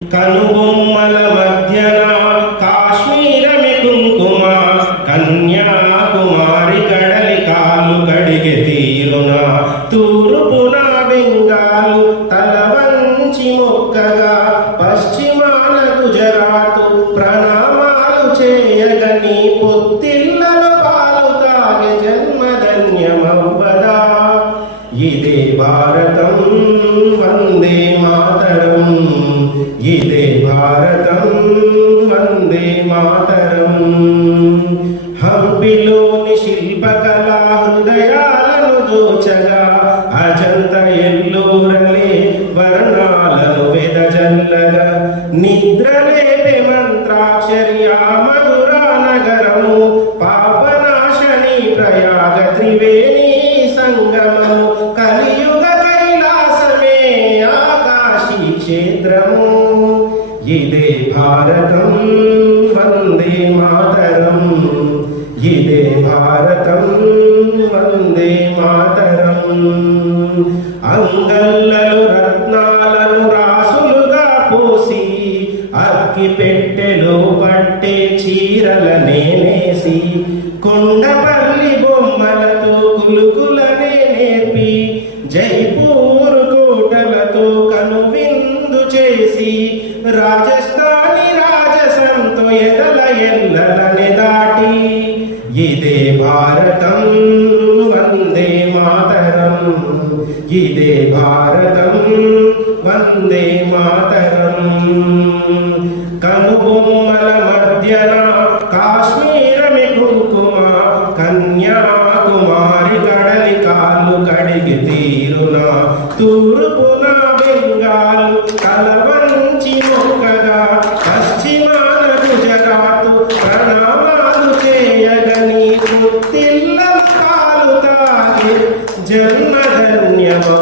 కనుబొమ్మల మధ్యన కాశ్మీరమి కుంకుమ కన్యాకుమారి కడలి కాలు కడిగి తీరున. తూర్పున బెంగాలు తల వంచి మొక్కగా పశ్చిమాన గుజరాతు ప్రణామాలు చేయగని పొత్తిళ్ళలో పాలు తాగే జన్మధన్యమవ్వదా. ఇదే భారతం వందే మా భారతం వందే మాతరం. హంపిలోని శిల్పకళా హృదయాలను దోచగా అజంత ఎల్లూరలే వర్ణాలను వెదజల్లగా. నిద్రలేపే మంత్రాక్షరి మధురా నగరము పాపనాశని ప్రయాగ త్రివేణి ఇదే భారతం వందే మాతరం ఇదే భారతం వందే మాతరం అంగళ్ళలు రత్నాలను రాసులుగా పోసి అక్కి పెట్టెలు పట్టే చీరల నేనేసి కొండపల్లి బొమ్మలతో కులుకు ఎదల ఎల్లలనే దాటి ఇదే భారతం వందే మాతరం ఇదే భారతం వందే మాతరం కనుబొమ్మల మధ్యన కాశ్మీరమి కుంకుమ కన్యాకుమారి కడలి కాళ్ళు కడిగి తీరున తూర్పున బెంగాలు కలవంచి చేయగని పుత్తిల్ల కాలు తాగి జన్మధన్యమవ్వగా